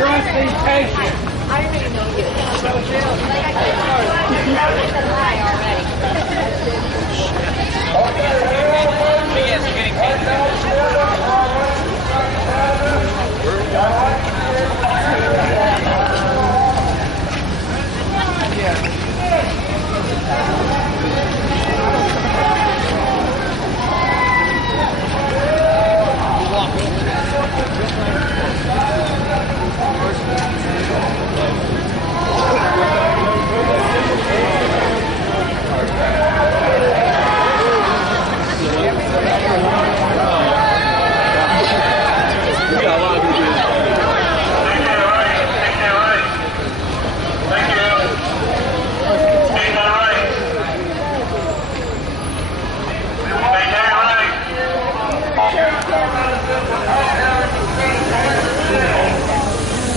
arresting patient. I already know you.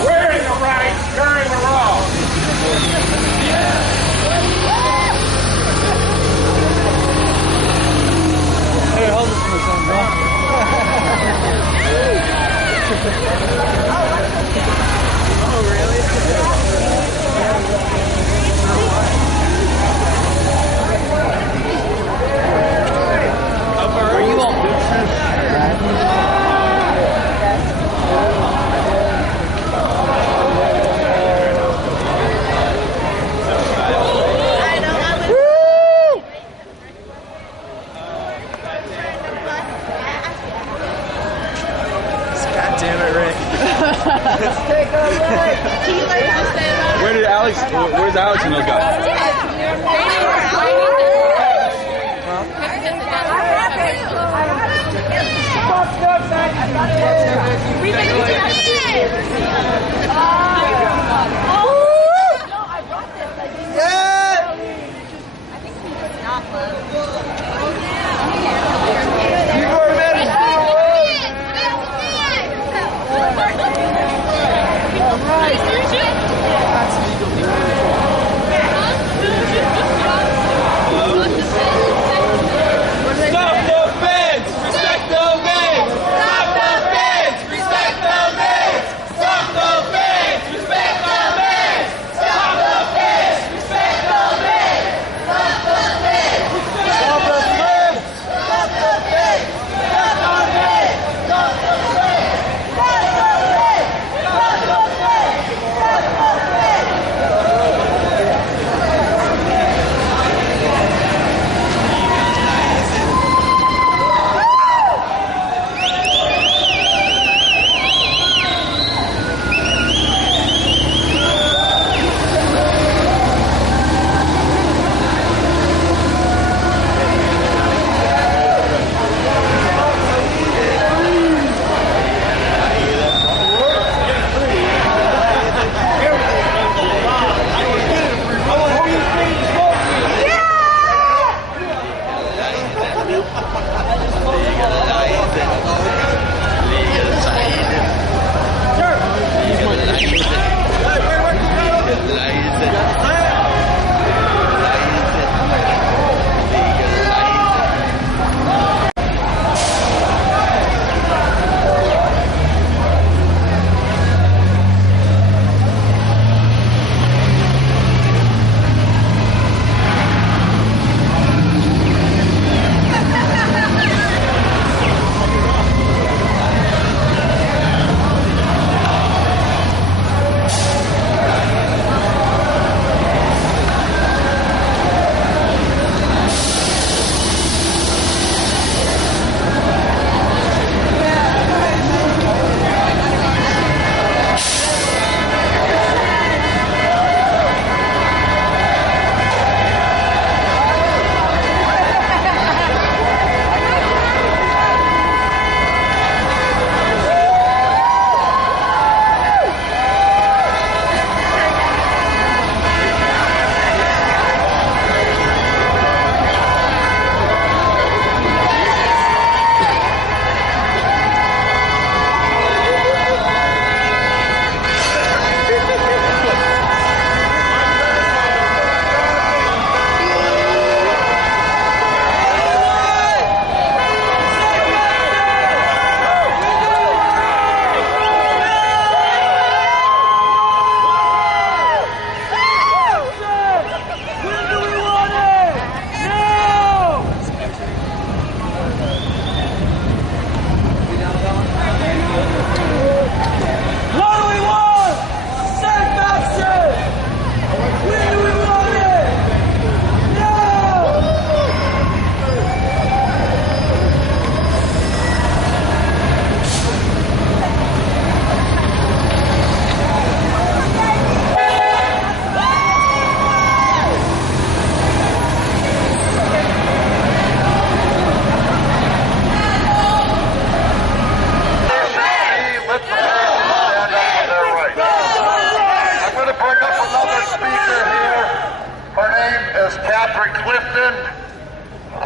We're in the right, you're in the wrong. Hey, hold this for a second, bro. Oh, really? How far are you on? Where's Alex and those guys? Stop the fence! Respect the fence! Stop the fence!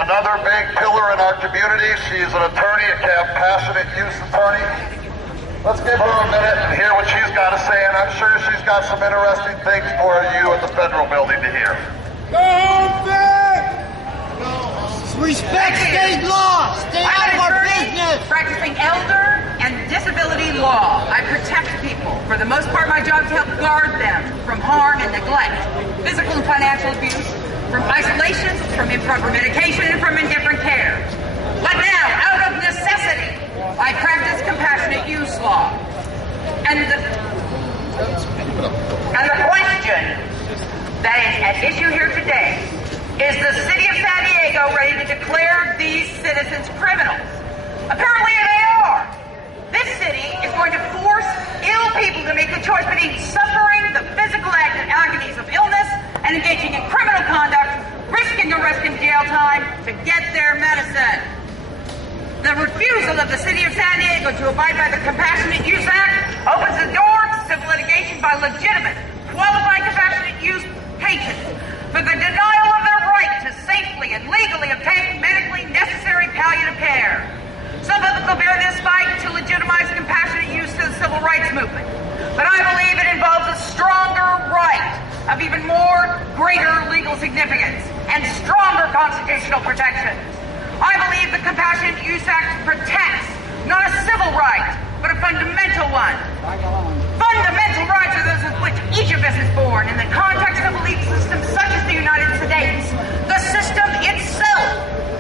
another big pillar in our community. She is an attorney, a compassionate use attorney. Let's give her a minute and hear what she's got to say, and I'm sure she's got some interesting things for you at the federal building to hear. Go home, Vic! Respect state law! Stay out of our business! Practicing elder and disability law. I protect people. For the most part, my job is to help guard them from harm and neglect, physical and financial abuse, from isolation, from improper medication, and from indifferent care. But now, out of necessity, I practice compassionate use law. And the question that is at issue here today is the city of San Diego ready to declare these citizens criminals? Apparently they are. This city is going to force ill people to make the choice between suffering the physical agonies of illness and engaging in criminal conduct, risking arrest and jail time to get their medicine. The refusal of the city of San Diego to abide by the Compassionate Use Act opens the door to civil litigation by legitimate, qualified compassionate use patients for the denial of their right to safely and legally obtain medically necessary palliative care. Some of them will bear this fight to legitimize compassionate use to the civil rights movement. But I believe it involves a stronger right of even more greater legal significance and stronger constitutional protections. I believe the Compassionate Use Act protects not a civil right, but a fundamental one. Fundamental rights are those with which each of us is born in the context of a legal system such as the United States. The system itself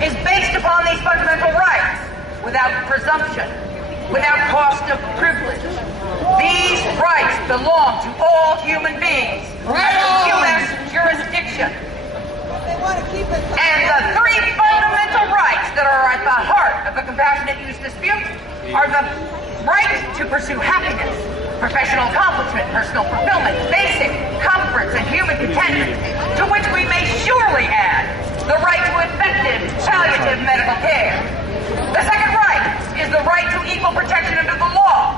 is based upon these fundamental rights without presumption, without cost of privilege. These rights belong to all human beings under U.S. jurisdiction. And the three fundamental rights that are at the heart of a compassionate use dispute are the right to pursue happiness, professional accomplishment, personal fulfillment, basic comforts, and human contentment, to which we may surely add the right to effective palliative medical care. The second right is the right to equal protection under the law.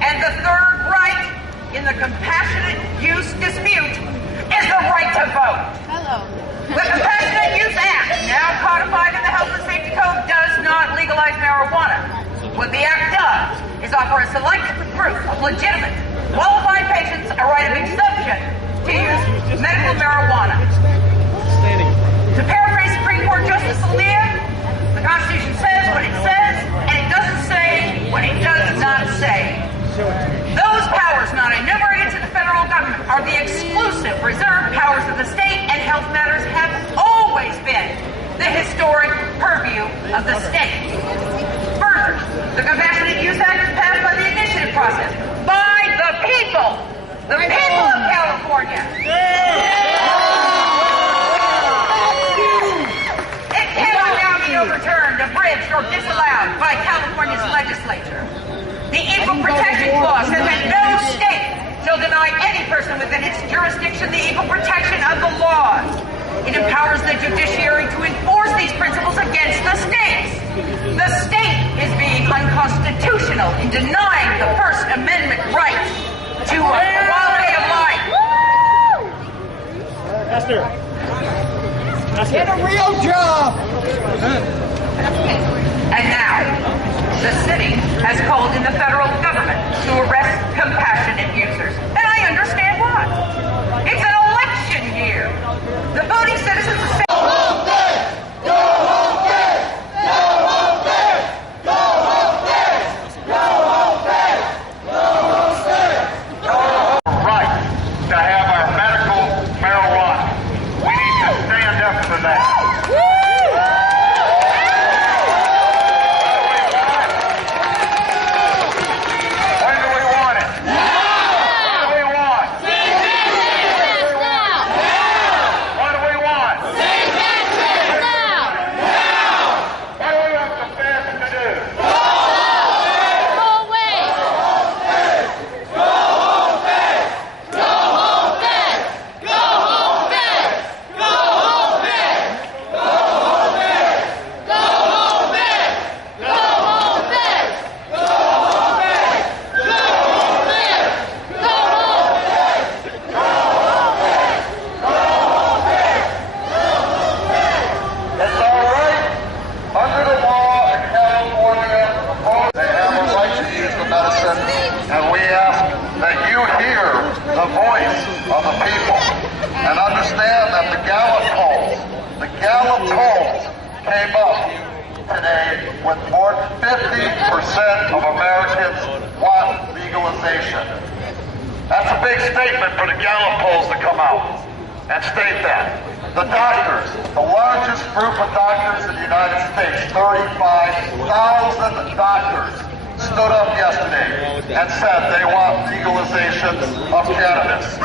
And the third right in the compassionate use dispute is the right to vote. The Compassionate Use Act, now codified in the Health and Safety Code, does not legalize marijuana. What the Act does is offer a select group of legitimate, qualified patients a right of exemption to use medical marijuana. To paraphrase Supreme Court Justice Scalia, the Constitution says what it says, and it doesn't say what it does not say. Those powers not enumerated to the federal government are the exclusive reserved powers of the state, and health matters have always been the historic purview of the state. Further, the Compassionate Use Act is passed by the initiative process by the people of California. It cannot now be overturned, abridged, or disallowed by California's legislature. The Equal Protection Clause says that no state shall deny any person within its jurisdiction the equal protection of the laws. It empowers the judiciary to enforce these principles against the states. The state is being unconstitutional in denying the First Amendment right to equality of life. Get a real job! And now, the city has called in the federal government to arrest compassionate users. And I understand why. It's an election year. The voting citizens of San Right to have our medical marijuana. We need to stand up for that. When do we want it? Now! the voice of the people. And understand that the Gallup polls came up today with more than 50% of Americans want legalization. That's a big statement for the Gallup polls to come out and state that. The doctors, the largest group of doctors in the United States, 35,000 doctors, stood up yesterday and said they want legalization of cannabis.